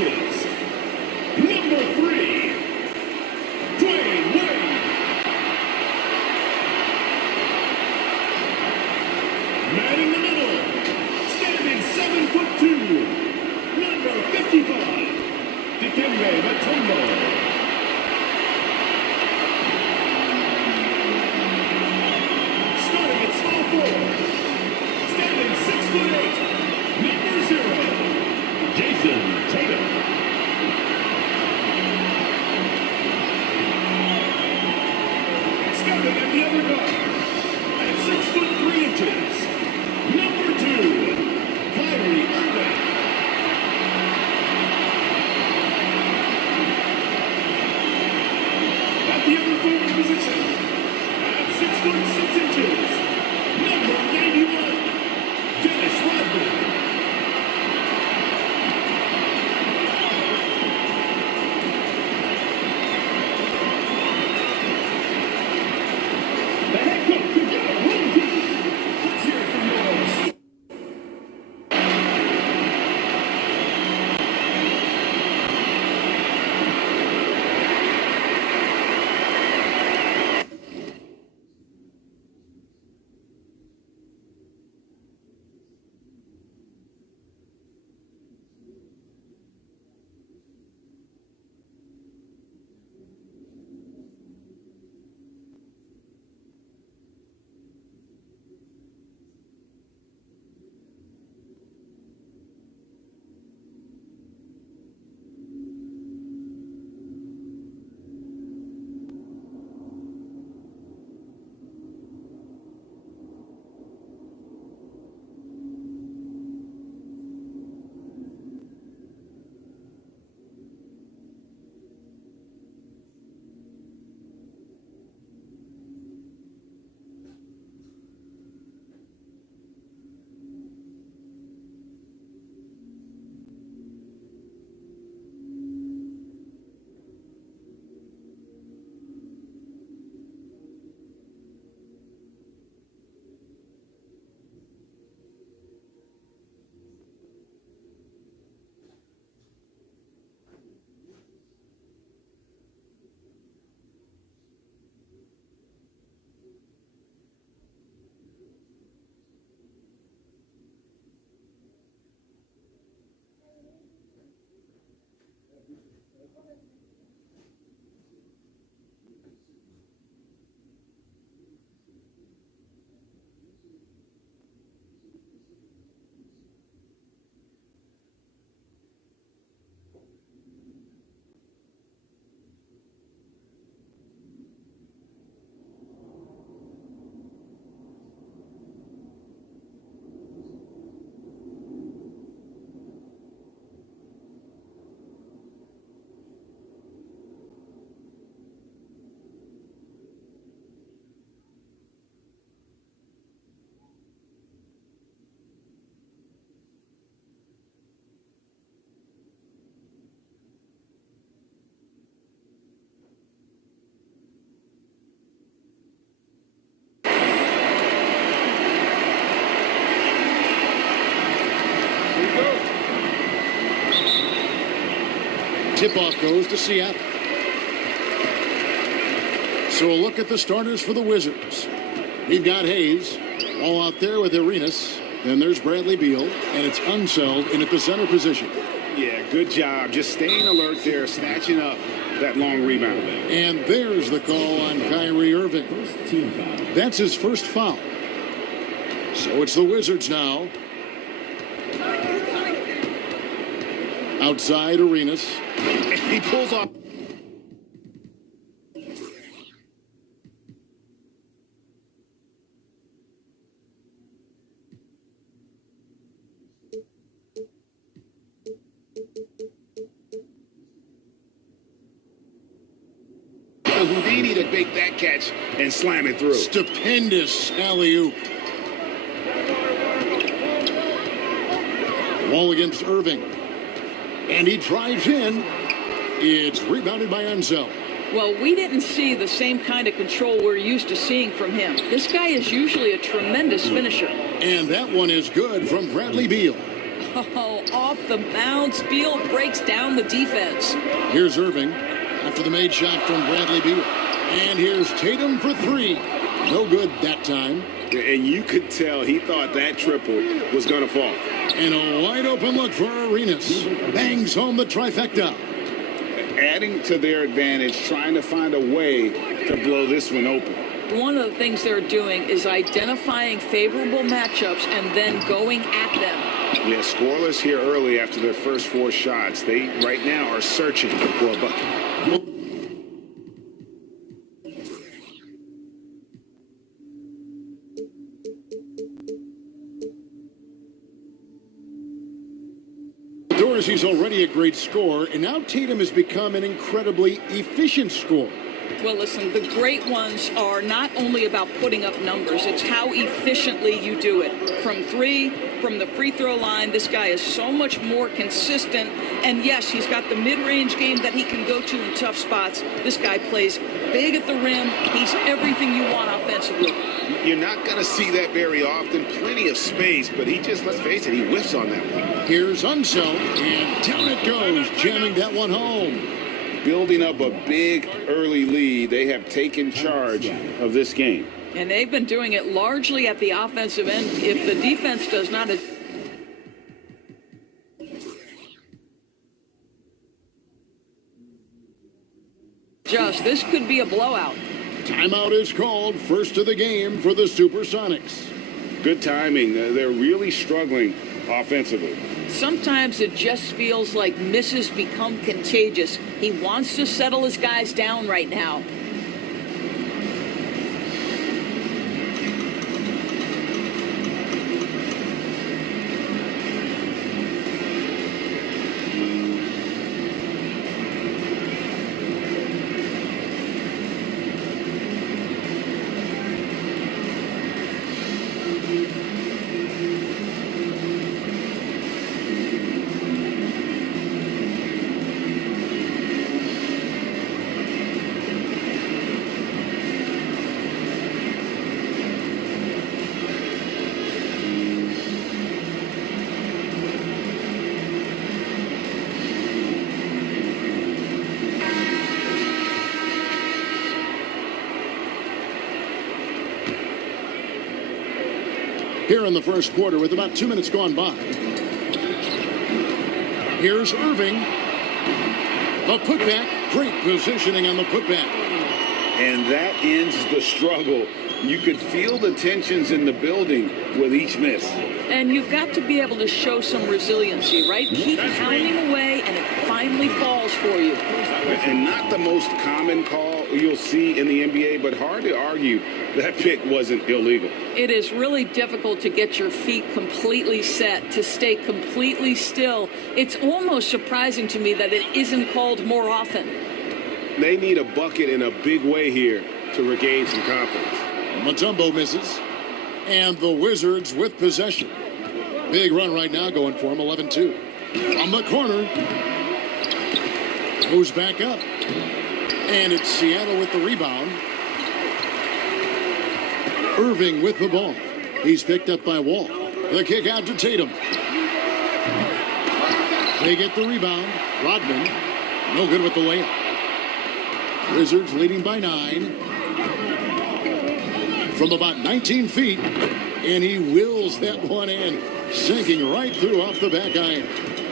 inches. Number 3, Dwayne Wade. Man in the middle, standing 7'2", number 55, Dikembe Mutombo. Starting at small forward, standing 6'8", number 0, Jason Tatum. Starting at the other guard, at 6'3", number 2, Kyrie Irving. At the other forward position, at 6'6", number 81, Dennis Rodman. The head coach to get a home team. Let's hear it from yours. Tip-off goes to Seattle. So a look at the starters for the Wizards. We've got Hayes, all out there with Arenas. Then there's Bradley Beal, and it's Unseld in at the center position. Yeah, good job. Just staying alert there, snatching up that long rebound. And there's the call on Kyrie Irving. That's his first foul. So it's the Wizards now. Outside Arenas. He pulls off. Houdini to make that catch and slam it through. Stupendous alley-oop. Wall against Irving. And he drives in. It's rebounded by Unseld. Well, we didn't see the same kind of control we're used to seeing from him. This guy is usually a tremendous finisher. And that one is good from Bradley Beal. Oh, off the bounce. Beal breaks down the defense. Here's Irving after the made shot from Bradley Beal. And here's Tatum for three. No good that time. And you could tell he thought that triple was going to fall. And a wide open look for Arenas. Bangs home the trifecta. Adding to their advantage, trying to find a way to blow this one open. One of the things they're doing is identifying favorable matchups and then going at them. Yeah, scoreless here early after their first four shots. They right now are searching for a bucket. Dorsey's already a great scorer, and now Tatum has become an incredibly efficient scorer. Well, listen, the great ones are not only about putting up numbers, it's how efficiently you do it. From three, from the free throw line, this guy is so much more consistent. And yes, he's got the mid-range game that he can go to in tough spots. This guy plays big at the rim. He's everything you want offensively. You're not going to see that very often. Plenty of space, but he just, let's face it, he whiffs on that one. Here's Unseld, and down it goes, jamming that one home. Building up a big early lead, they have taken charge of this game. And they've been doing it largely at the offensive end. If the defense does not adjust, this could be a blowout. Timeout is called, first of the game for the Supersonics. Good timing. They're really struggling offensively. Sometimes it just feels like misses become contagious. He wants to settle his guys down right now. Here in the first quarter with about 2 minutes gone by. Here's Irving. The putback. Great positioning on the putback. And that ends the struggle. You could feel the tensions in the building with each miss. And you've got to be able to show some resiliency, right? Keep pounding away, and it finally falls for you. And not the most common call you'll see in the NBA, but hard to argue that pick wasn't illegal. It is really difficult to get your feet completely set, to stay completely still. It's almost surprising to me that it isn't called more often. They need a bucket in a big way here to regain some confidence. Mutombo misses. And the Wizards with possession. Big run right now going for him, 11-2. From the corner. Goes back up. And it's Seattle with the rebound. Irving with the ball. He's picked up by Wall. The kick out to Tatum. They get the rebound. Rodman. No good with the layup. Wizards leading by 9. From about 19 feet. And he wills that one in. Sinking right through off the back iron.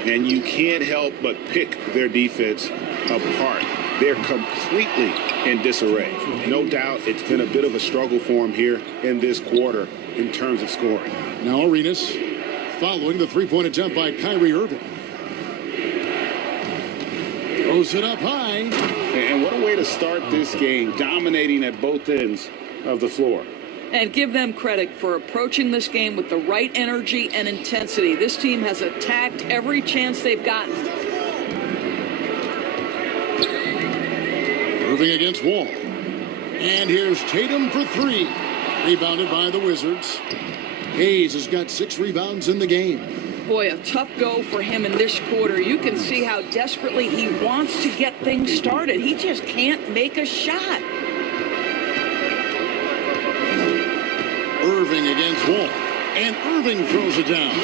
And you can't help but pick their defense apart. They're completely in disarray. No doubt it's been a bit of a struggle for him here in this quarter in terms of scoring. Now Arenas following the three-point attempt by Kyrie Irving. Throws it up high. And what a way to start this game, dominating at both ends of the floor. And give them credit for approaching this game with the right energy and intensity. This team has attacked every chance they've gotten. Moving against Wall. And here's Tatum for 3. Rebounded by the Wizards. Hayes has got 6 rebounds in the game. Boy, a tough go for him in this quarter. You can see how desperately he wants to get things started. He just can't make a shot. Irving against Wall. And Irving throws it down.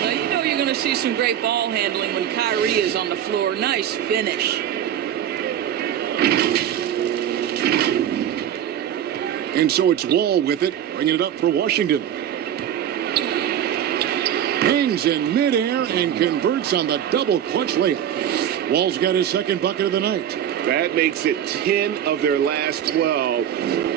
Now, you know you're going to see some great ball handling when Kyrie is on the floor. Nice finish. And so it's Wall with it, bringing it up for Washington. Hangs in midair and converts on the double clutch layup. Wall's got his second bucket of the night. That makes it 10 of their last 12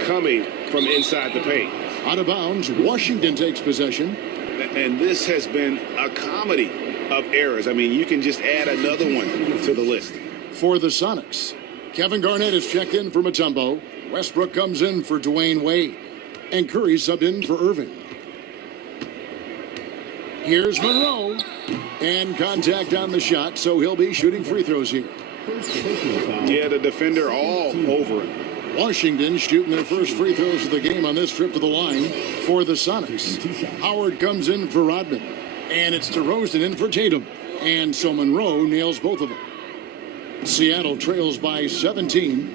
coming from inside the paint. Out of bounds, Washington takes possession. And this has been a comedy of errors. I mean, you can just add another one to the list. For the Sonics, Kevin Garnett is checked in for Mutombo. Westbrook comes in for Dwayne Wade. And Curry subbed in for Irving. Here's Monroe. And contact on the shot, so he'll be shooting free throws here. Yeah, the defender all over him. Washington shooting their first free throws of the game on this trip to the line for the Sonics. Howard comes in for Rodman. And it's DeRozan in for Tatum. And so Monroe nails both of them. Seattle trails by 17.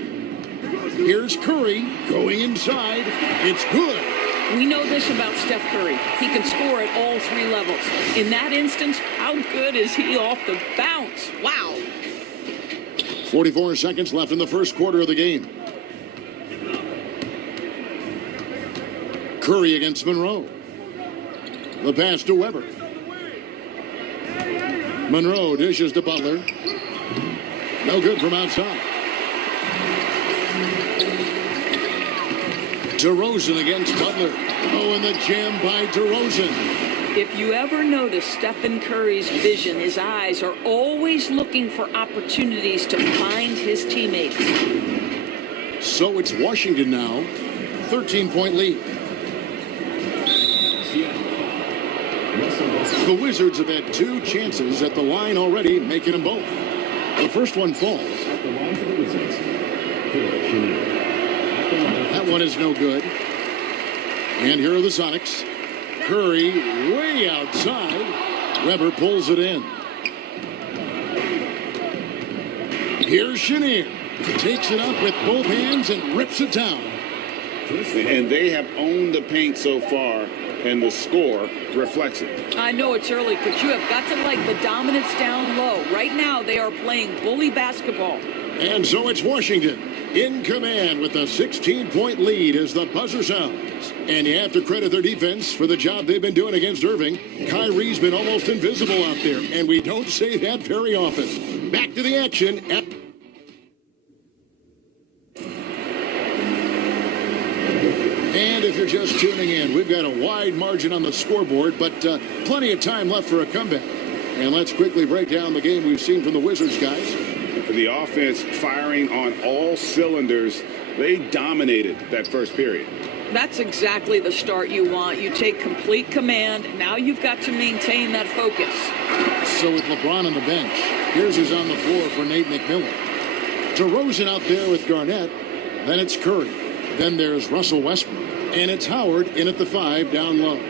Here's Curry going inside. It's good. We know this about Steph Curry. He can score at all three levels. In that instance, how good is he off the bounce? Wow. 44 seconds left in the first quarter of the game. Curry against Monroe. The pass to Weber. Monroe dishes to Butler. No good from outside. DeRozan against Butler. Oh, and the jam by DeRozan. If you ever notice Stephen Curry's vision, his eyes are always looking for opportunities to find his teammates. So it's Washington now. 13-point lead. The Wizards have had two chances at the line already, making them both. The first one falls. That one is no good. And here are the Sonics. Curry way outside. Weber pulls it in. Here's Chenier. Takes it up with both hands and rips it down. And they have owned the paint so far, and the score reflects it. I know it's early, but you have got to like the dominance down low. Right now, they are playing bully basketball. And so it's Washington in command with a 16-point lead as the buzzer sounds. And you have to credit their defense for the job they've been doing against Irving. Kyrie's been almost invisible out there, and we don't say that very often. Back to the action. And if you're just tuning in, we've got a wide margin on the scoreboard, but plenty of time left for a comeback. And let's quickly break down the game we've seen from the Wizards, guys. The offense firing on all cylinders. They dominated that first period. That's exactly the start you want. You take complete command. Now you've got to maintain that focus. So with LeBron on the bench, here's who's on the floor for Nate McMillan. DeRozan out there with Garnett. Then it's Curry. Then there's Russell Westbrook. And it's Howard in at the 5 down low.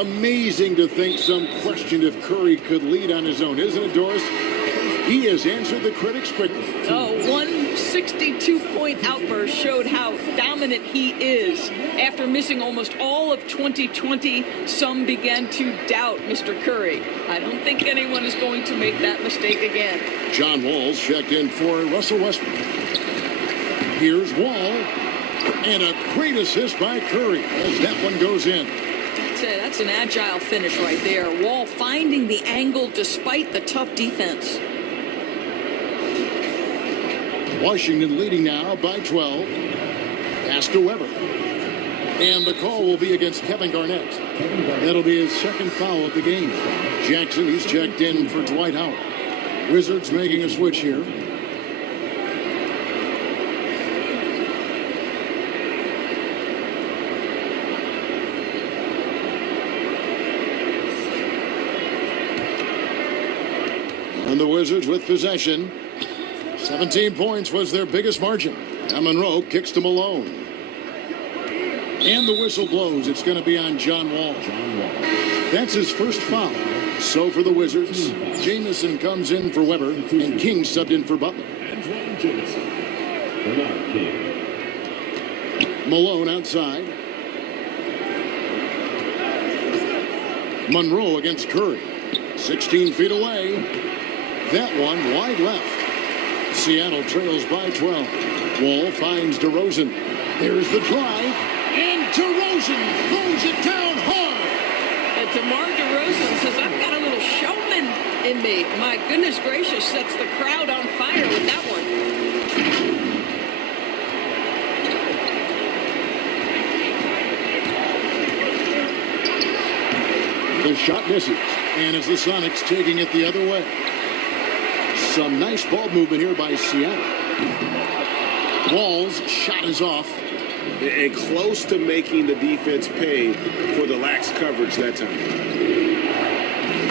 Amazing to think some questioned if Curry could lead on his own, isn't it, Doris? He has answered the critics quickly. Oh, one 62-point outburst showed how dominant he is. After missing almost all of 2020, some began to doubt Mr. Curry. I don't think anyone is going to make that mistake again. John Wall's checked in for Russell Westbrook. Here's Wall. And a great assist by Curry as that one goes in. That's an agile finish right there. Wall finding the angle despite the tough defense. Washington leading now by 12. Pass to Weber. And the call will be against Kevin Garnett. That'll be his second foul of the game. Jackson, he's checked in for Dwight Howard. Wizards making a switch here. And the Wizards with possession. 17 points was their biggest margin. Now Monroe kicks to Malone. And the whistle blows. It's going to be on John Wall. That's his first foul. So for the Wizards, Jamison comes in for Weber, and King subbed in for Butler. Malone outside. Monroe against Curry. 16 feet away. That one wide left. Seattle trails by 12. Wall finds DeRozan. There's the drive. And DeRozan throws it down hard. And DeMar DeRozan says, I've got a little showman in me. My goodness gracious, sets the crowd on fire with that one. The shot misses. And it's the Sonics taking it the other way. Some nice ball movement here by Seattle. Wall's shot is off. And close to making the defense pay for the lax coverage that time.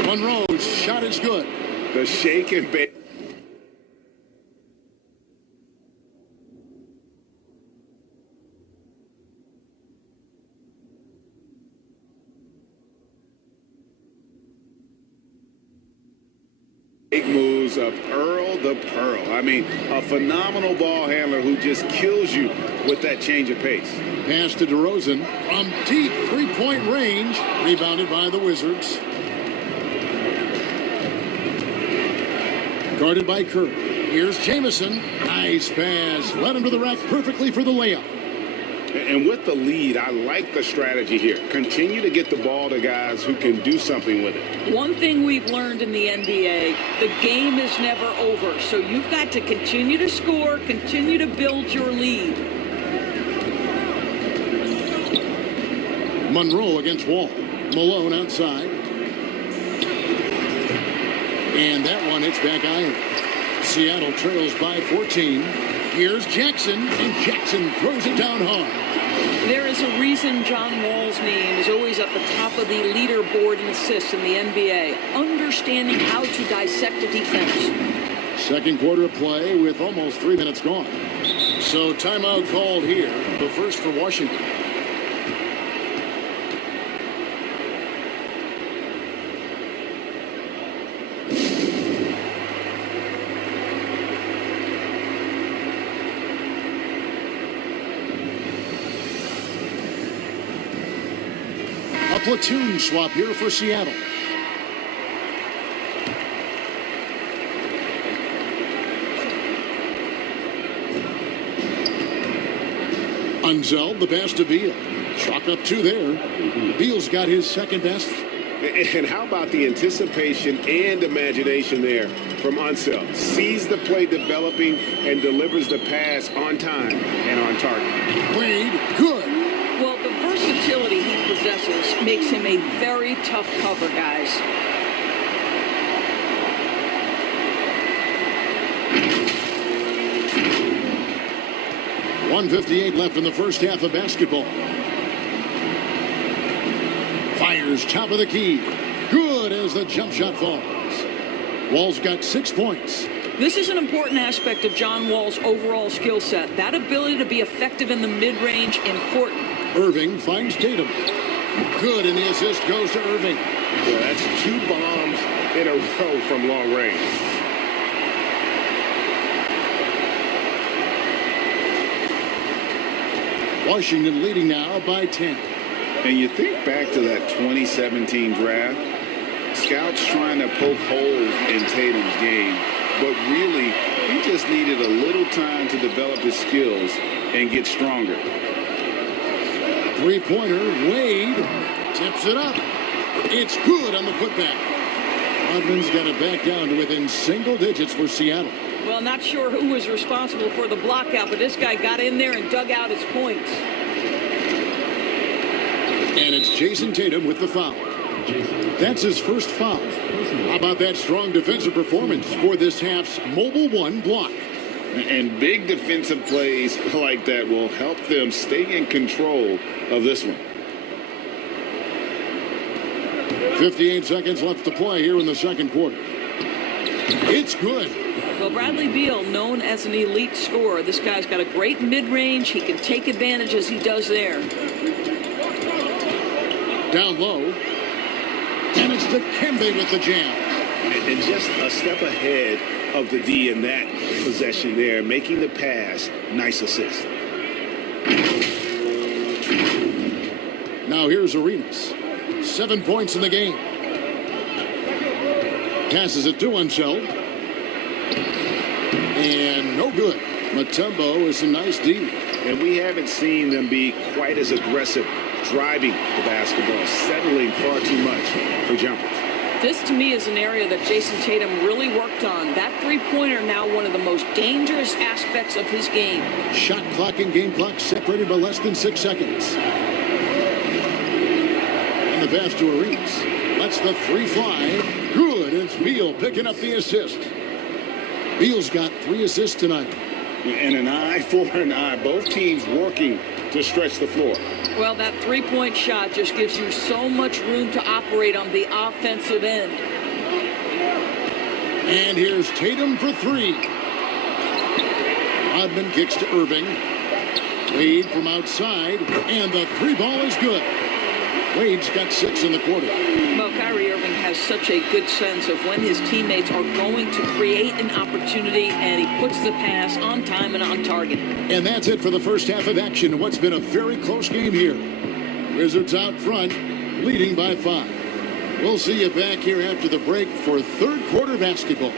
Monroe's shot is good. The shake and bake. Moves of Earl the Pearl. I mean, a phenomenal ball handler who just kills you with that change of pace. Pass to DeRozan from deep three-point range. Rebounded by the Wizards. Guarded by Kerr. Here's Jamison. Nice pass. Led him to the rack perfectly for the layup. And with the lead, I like the strategy here. Continue to get the ball to guys who can do something with it. One thing we've learned in the NBA, the game is never over. So you've got to continue to score, continue to build your lead. Monroe against Wall. Malone outside. And that one hits back iron. Seattle trails by 14. Here's Jackson, and Jackson throws it down hard. There is a reason John Wall's name is always at the top of the leaderboard in assists in the NBA. Understanding how to dissect a defense. Second quarter of play with almost 3 minutes gone. So timeout called here. The first for Washington. Platoon swap here for Seattle. Unzeld the pass to Beal. Chalk up two there. Beal's got his second best. And how about the anticipation and imagination there from Unseld? Sees the play developing and delivers the pass on time and on target. Wade, good. Well, the versatility he possesses makes him a very tough cover, guys. .158 left in the first half of basketball. Fires top of the key. Good as the jump shot falls. Wall's got 6 points. This is an important aspect of John Wall's overall skill set. That ability to be effective in the mid-range, important. Irving finds Tatum. Good, and the assist goes to Irving. Well, that's 2 bombs in a row from long range. Washington leading now by 10. And you think back to that 2017 draft, scouts trying to poke holes in Tatum's game, but really, he just needed a little time to develop his skills and get stronger. Three-pointer, Wade tips it up. It's good on the putback. Rodman's got it back down to within single digits for Seattle. Well, not sure who was responsible for the blockout, but this guy got in there and dug out his points. And it's Jason Tatum with the foul. That's his first foul. How about that strong defensive performance for this half's Mobile One block? And big defensive plays like that will help them stay in control of this one. 58 seconds left to play here in the second quarter. It's good. Well, Bradley Beal, known as an elite scorer. This guy's got a great mid-range. He can take advantage as he does there. Down low. And it's Dikembe with the jam. And just a step ahead of the D in that possession there, making the pass. Nice assist. Now here's Arenas. 7 points in the game. Passes it to himself. And no good. Mutombo is a nice D. And we haven't seen them be quite as aggressive driving the basketball, settling far too much for jumpers. This, to me, is an area that Jason Tatum really worked on. That three-pointer now one of the most dangerous aspects of his game. Shot clock and game clock separated by less than 6 seconds. And the pass to Ariz. Lets the three fly. Good. It's Beal picking up the assist. Beal's got 3 assists tonight. And an eye for an eye. Both teams working to stretch the floor. Well, that three-point shot just gives you so much room to operate on the offensive end. And here's Tatum for 3. Rodman kicks to Irving. Wade from outside, and the 3 ball is good. Wade's got 6 in the quarter. Well, Kyrie Irving has such a good sense of when his teammates are going to create an opportunity, and he puts the pass on time and on target. And that's it for the first half of action in what's been a very close game here. Wizards out front, leading by 5. We'll see you back here after the break for third quarter basketball.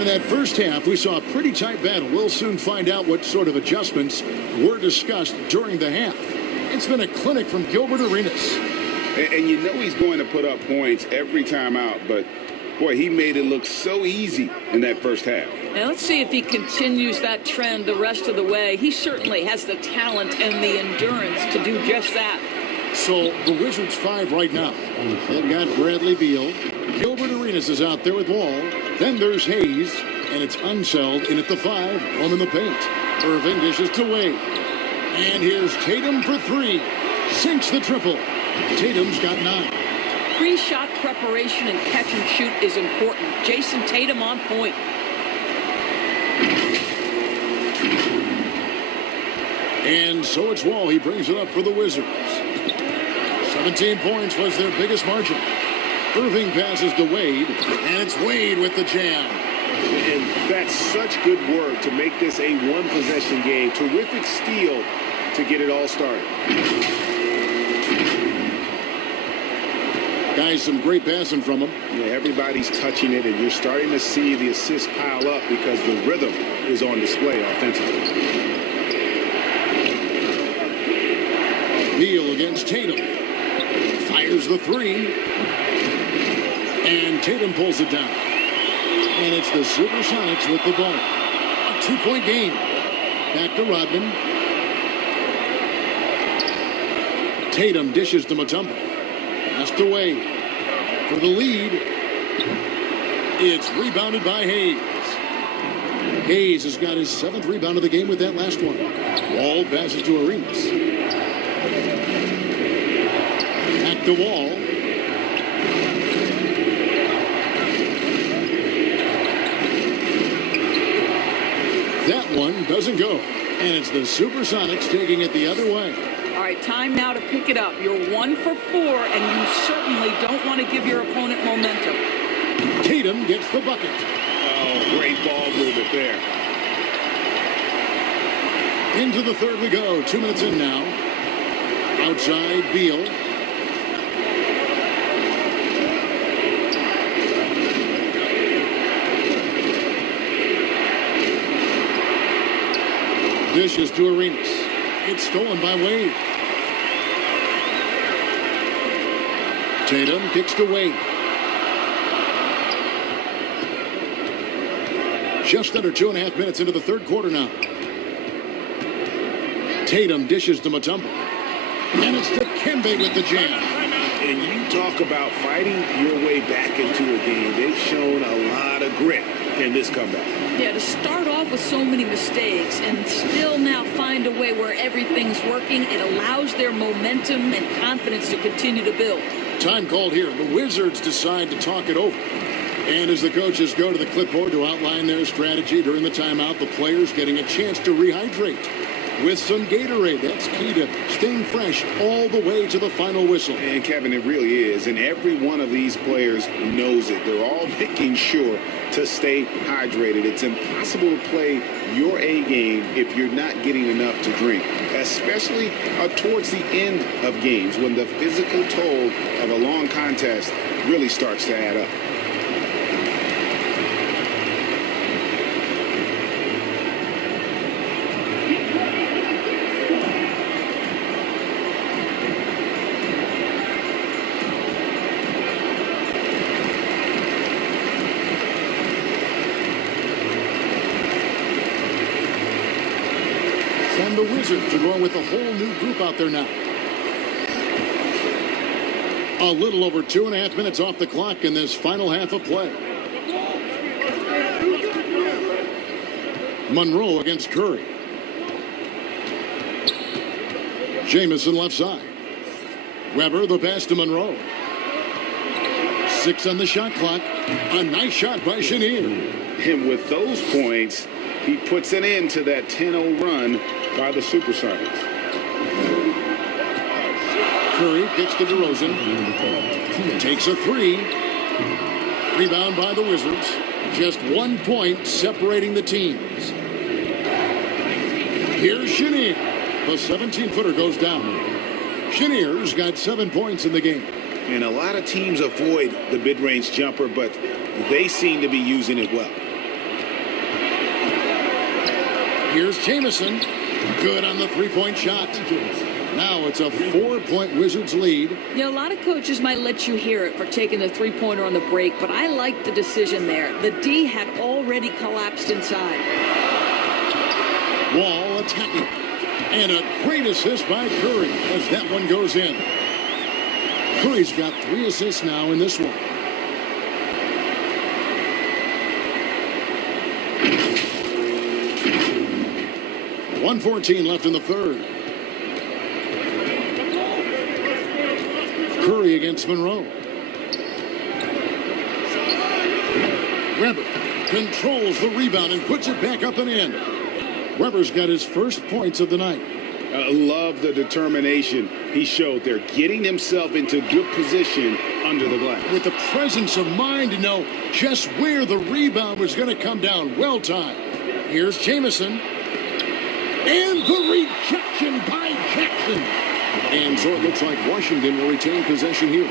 In that first half, we saw a pretty tight battle. We'll soon find out what sort of adjustments were discussed during the half. It's been a clinic from Gilbert Arenas. And you know he's going to put up points every time out, but boy, he made it look so easy in that first half. Now let's see if he continues that trend the rest of the way. He certainly has the talent and the endurance to do just that. So the Wizards 5 right now. They've got Bradley Beal. Gilbert Arenas is out there with Wall. Then there's Hayes, and it's Unseld in at the 5, home in the paint. Irving dishes to Wade. And here's Tatum for 3. Sinks the triple. Tatum's got 9. Pre-shot preparation and catch and shoot is important. Jason Tatum on point. And so it's Wall. He brings it up for the Wizards. 17 points was their biggest margin. Irving passes to Wade, and it's Wade with the jam. And that's such good work to make this a one-possession game. Terrific steal to get it all started. Guys, some great passing from him. Yeah, everybody's touching it, and you're starting to see the assists pile up because the rhythm is on display offensively. Beal against Tatum. Fires the 3. And Tatum pulls it down. And it's the SuperSonics with the ball. A 2-point game. Back to Rodman. Tatum dishes to Mutombo. Pass to Wade. For the lead. It's rebounded by Hayes. Hayes has got his 7th rebound of the game with that last one. Wall passes to Arenas. Back to Wall. That one doesn't go. And it's the SuperSonics taking it the other way. All right, time now to pick it up. You're 1 for 4, and you certainly don't want to give your opponent momentum. Tatum gets the bucket. Oh, great ball movement there. Into the third we go. 2 minutes in now. Outside, Beal. Dishes to Arenas. It's stolen by Wade. Tatum kicks to Wade. Just under 2.5 minutes into the third quarter now. Tatum dishes to Mutombo. And it's to Kembe with the jam. And you talk about fighting your way back into a game. They've shown a lot of grit in this comeback. Yeah, to start off with so many mistakes and still now find a way where everything's working, it allows their momentum and confidence to continue to build. Time called here. The Wizards decide to talk it over. And as the coaches go to the clipboard to outline their strategy during the timeout, the players getting a chance to rehydrate with some Gatorade. That's key to staying fresh all the way to the final whistle. And Kevin, it really is. And every one of these players knows it. They're all making sure to stay hydrated. It's impossible to play your A game if you're not getting enough to drink, especially towards the end of games when the physical toll of a long contest really starts to add up. And the Wizards are going with a whole new group out there now. A little over 2.5 minutes off the clock in this final half of play. Monroe against Curry. Jamison left side. Weber the pass to Monroe. 6 on the shot clock. A nice shot by Chenier. And with those points, he puts an end to that 10-0 run by the SuperSonics. Curry kicks to DeRozan. Takes a 3. Rebound by the Wizards. Just 1 point separating the teams. Here's Chenier. The 17-footer goes down. Chenier's got 7 points in the game. And a lot of teams avoid the mid-range jumper, but they seem to be using it well. Here's Jamison. Good on the three-point shot. Now it's a 4-point Wizards lead. You know, a lot of coaches might let you hear it for taking the three-pointer on the break, but I like the decision there. The D had already collapsed inside. Wall attacking. And a great assist by Curry as that one goes in. Curry's got 3 assists now in this one. .114 left in the third. Curry against Monroe. Weber controls the rebound and puts it back up and in. Weber's got his first points of the night. I love the determination he showed there, getting himself into good position under the glass. With the presence of mind to know just where the rebound was going to come down. Well timed. Here's Jamison. And the rejection by Jackson. And so it looks like Washington will retain possession here.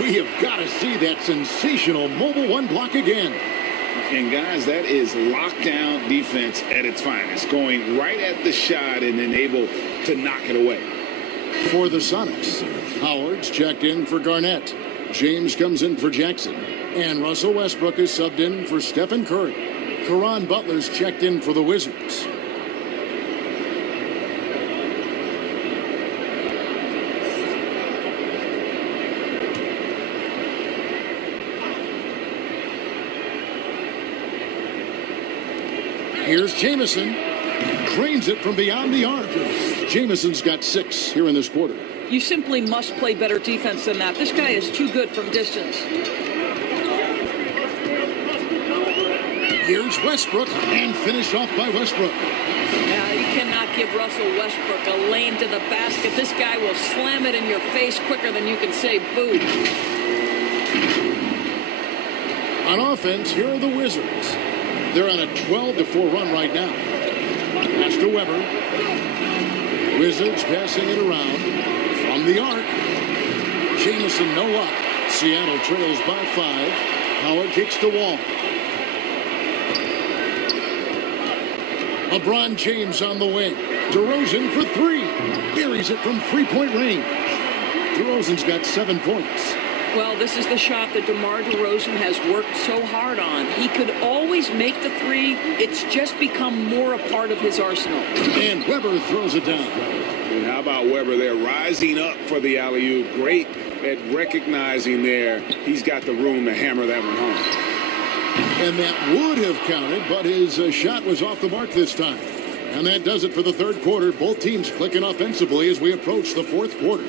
We have got to see that sensational mobile one block again. And guys, that is lockdown defense at its finest. Going right at the shot and then able to knock it away. For the Sonics, Howard's checked in for Garnett. James comes in for Jackson. And Russell Westbrook is subbed in for Stephen Curry. Caron Butler's checked in for the Wizards. Here's Jamison. Drains it from beyond the arc. Jamison's got 6 here in this quarter. You simply must play better defense than that. This guy is too good from distance. Here's Westbrook, and finished off by Westbrook. You cannot give Russell Westbrook a lane to the basket. This guy will slam it in your face quicker than you can say boo. On offense, here are the Wizards. They're on a 12-4 run right now. Pass to Weber. Wizards passing it around from the arc. Jamison no luck. Seattle trails by 5. Howard kicks to Wall. LeBron James on the wing. DeRozan for 3. Buries it from 3-point range. DeRozan's got 7 points. Well, this is the shot that DeMar DeRozan has worked so hard on. He could always make the 3. It's just become more a part of his arsenal. And Weber throws it down. And how about Weber there, rising up for the alley-oop. Great at recognizing there. He's got the room to hammer that one home. And that would have counted, but his shot was off the mark this time. And that does it for the third quarter. Both teams clicking offensively as we approach the fourth quarter.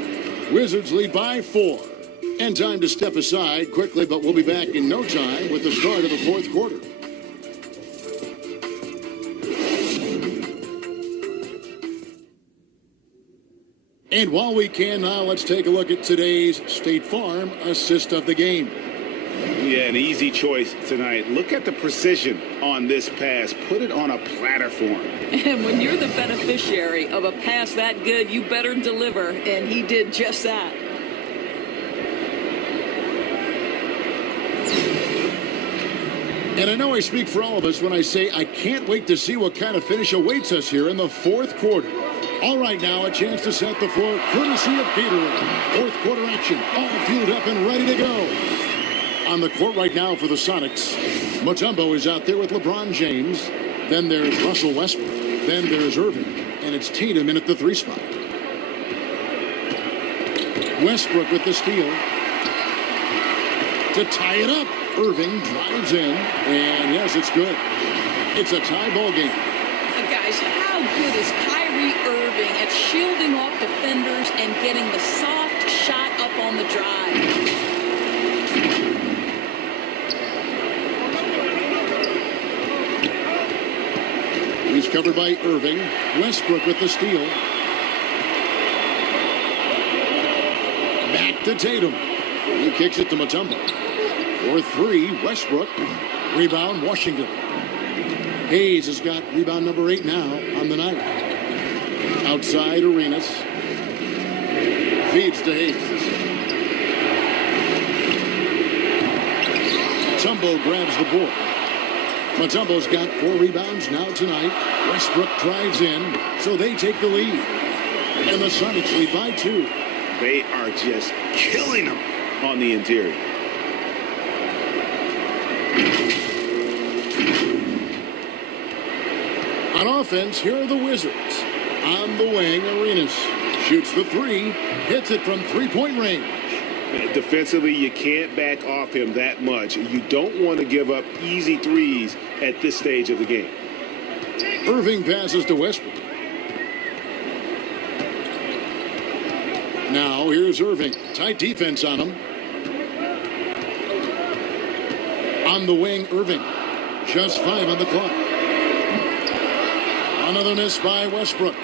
Wizards lead by 4. And time to step aside quickly, but we'll be back in no time with the start of the fourth quarter. And while we can now, let's take a look at today's State Farm assist of the game. Yeah, an easy choice tonight. Look at the precision on this pass. Put it on a platter for him. And when you're the beneficiary of a pass that good, you better deliver, and he did just that. And I know I speak for all of us when I say I can't wait to see what kind of finish awaits us here in the fourth quarter. All right, now a chance to set the floor courtesy of Gatorade. Fourth quarter action, all fueled up and ready to go. On the court right now for the Sonics, Mutombo is out there with LeBron James. Then there's Russell Westbrook. Then there's Irving. And it's Tatum in at the 3 spot. Westbrook with the steal. To tie it up, Irving drives in. And yes, it's good. It's a tie ball game. Guys, how good is Kyrie Irving at shielding off defenders and getting the soft shot up on the drive? He's covered by Irving. Westbrook with the steal. Back to Tatum. He kicks it to Mutombo. For 3, Westbrook. Rebound, Washington. Hayes has got rebound number 8 now on the night. Outside Arenas. Feeds to Hayes. Mutombo grabs the board. Mutombo's got 4 rebounds now tonight. Westbrook drives in, so they take the lead. And the Sonics lead by 2. They are just killing them on the interior. On offense, here are the Wizards. On the wing, Arenas shoots the 3, hits it from three-point range. Defensively, you can't back off him that much. You don't want to give up easy threes at this stage of the game. Irving passes to Westbrook. Now, here's Irving. Tight defense on him. On the wing, Irving. Just 5 on the clock. Another miss by Westbrook.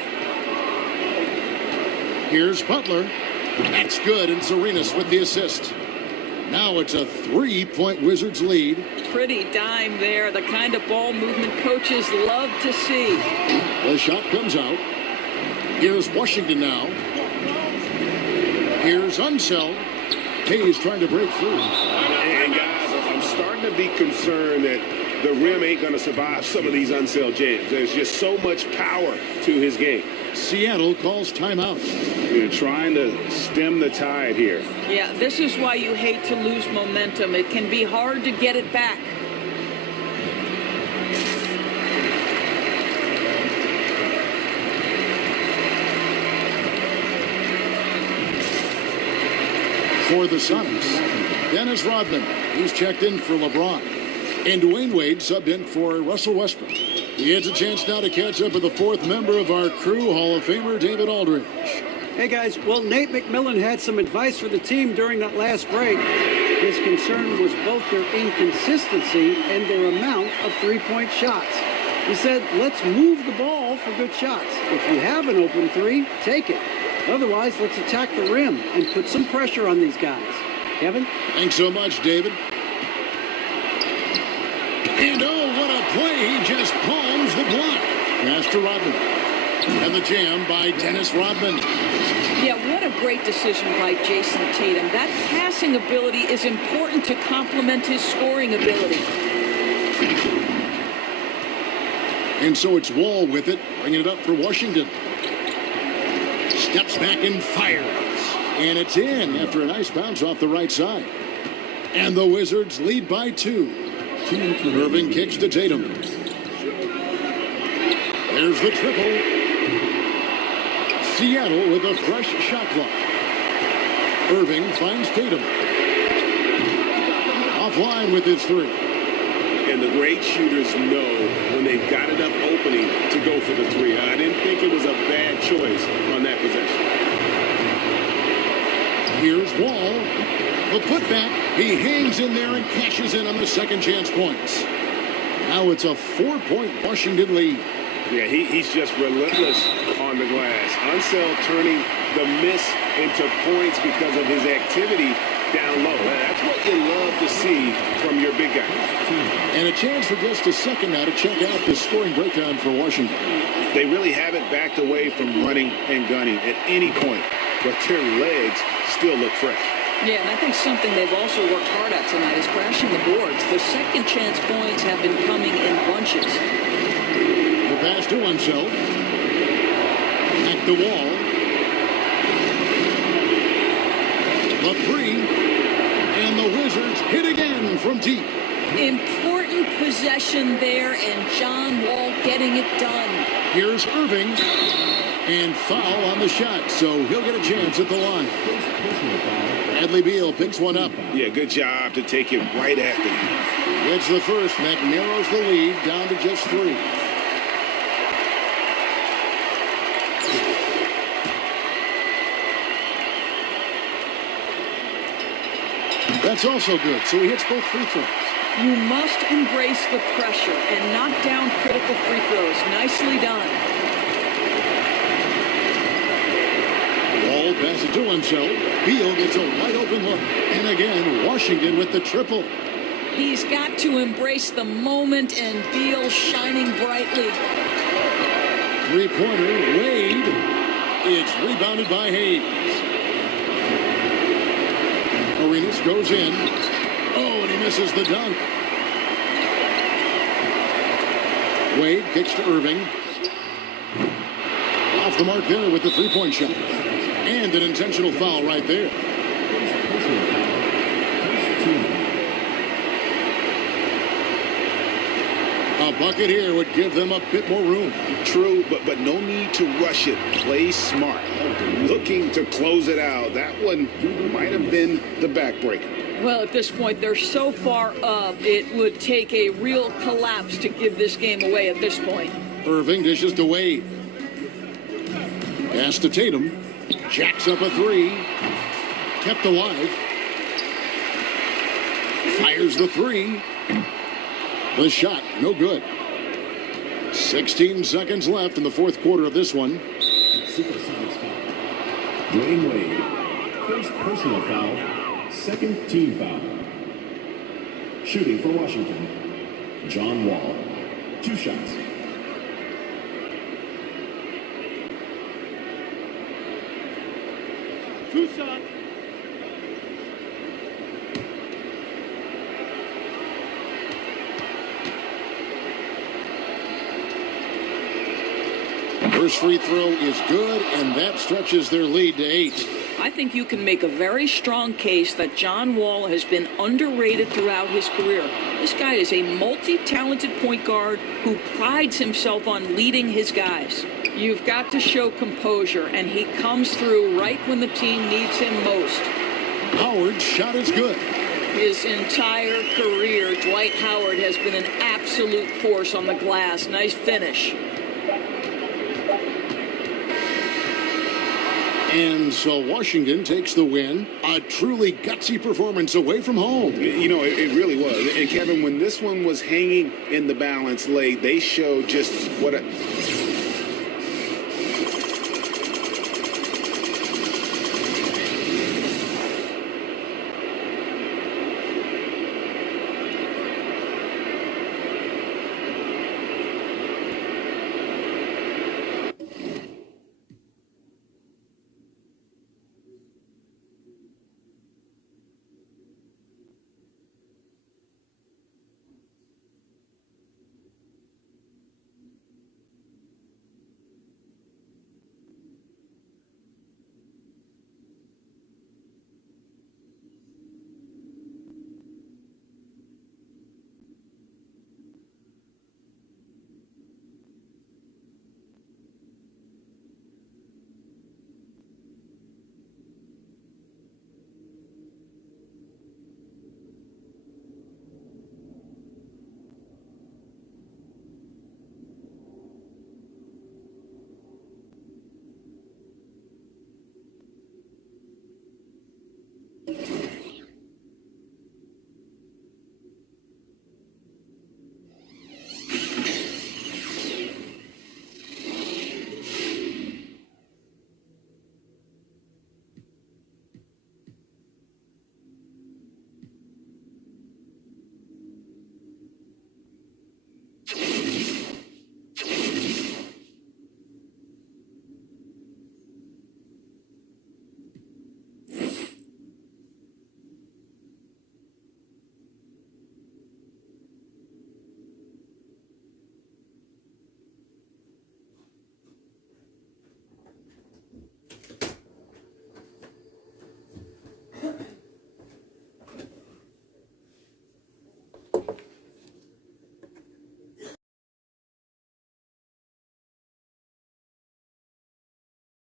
Here's Butler. That's good, and Arenas with the assist. Now it's a 3-point Wizards lead. Pretty dime there, the kind of ball movement coaches love to see. The shot comes out. Here's Washington now. Here's Unseld. Hayes trying to break through. And guys, I'm starting to be concerned that the rim ain't going to survive some of these Unseld jams. There's just so much power to his game. Seattle calls timeout. You're trying to stem the tide here. Yeah, this is why you hate to lose momentum. It can be hard to get it back. For the Sonics, Dennis Rodman. He's checked in for LeBron. And Dwayne Wade subbed in for Russell Westbrook. He has a chance now to catch up with the 4th member of our crew, Hall of Famer David Aldridge. Hey, guys. Well, Nate McMillan had some advice for the team during that last break. His concern was both their inconsistency and their amount of three-point shots. He said, let's move the ball for good shots. If you have an open 3, take it. Otherwise, let's attack the rim and put some pressure on these guys. Kevin? Thanks so much, David. And oh, what a play. He just palms the block. Pass to Rodman. And the jam by Dennis Rodman. Yeah, what a great decision by Jason Tatum. That passing ability is important to complement his scoring ability. And so it's Wall with it, bringing it up for Washington. Steps back and fires. And it's in after a nice bounce off the right side. And the Wizards lead by 2. Irving kicks to Tatum. There's the triple. Seattle with a fresh shot clock. Irving finds Tatum. Offline with his 3. And the great shooters know when they've got enough opening to go for the 3. I didn't think it was a bad choice on that possession. Here's Wall. The putback. He hangs in there and cashes in on the second chance points. Now it's a 4-point Washington lead. Yeah, he's just relentless on the glass. Unseld turning the miss into points because of his activity down low. That's what you love to see from your big guys. And a chance for just a second now to check out the scoring breakdown for Washington. They really haven't backed away from running and gunning at any point, but their legs still look fresh. Yeah, and I think something they've also worked hard at tonight is crashing the boards. The second chance points have been coming in bunches. The pass to Unseld. At the Wall. The 3. And the Wizards hit again from deep. Important possession there, and John Wall getting it done. Here's Irving. And foul on the shot, so he'll get a chance at the line. Bradley Beal picks one up. Yeah, good job to take it right at them. Gets the first. Mac narrows the lead down to just 3. That's also good, so he hits both free throws. You must embrace the pressure and knock down critical free throws. Nicely done. Wall passes to Unseld. Beal gets a wide open look. And again, Washington with the triple. He's got to embrace the moment, and Beal shining brightly. Three-pointer, Wade. It's rebounded by Hayes. Arenas goes in. Oh, and he misses the dunk. Wade kicks to Irving. Off the mark there with the three-point shot. And an intentional foul right there. A bucket here would give them a bit more room. True, but no need to rush it. Play smart. Looking to close it out. That one might have been the backbreaker. Well, at this point, they're so far up, it would take a real collapse to give this game away at this point. Irving dishes to Wade. Pass to Tatum. Jacks up a three. Kept alive. Fires the three. The shot, no good. 16 seconds left in the fourth quarter of this one. Super SONICS foul. Dwayne Wade. First personal foul. Second team foul. Shooting for Washington, John Wall. 2 shots. First free throw is good, and that stretches their lead to 8. I think you can make a very strong case that John Wall has been underrated throughout his career. This guy is a multi-talented point guard who prides himself on leading his guys. You've got to show composure, and he comes through right when the team needs him most. Howard's shot is good. His entire career, Dwight Howard has been an absolute force on the glass. Nice finish. And so Washington takes the win. A truly gutsy performance away from home. You know, it really was. And Kevin, when this one was hanging in the balance late, they showed just what a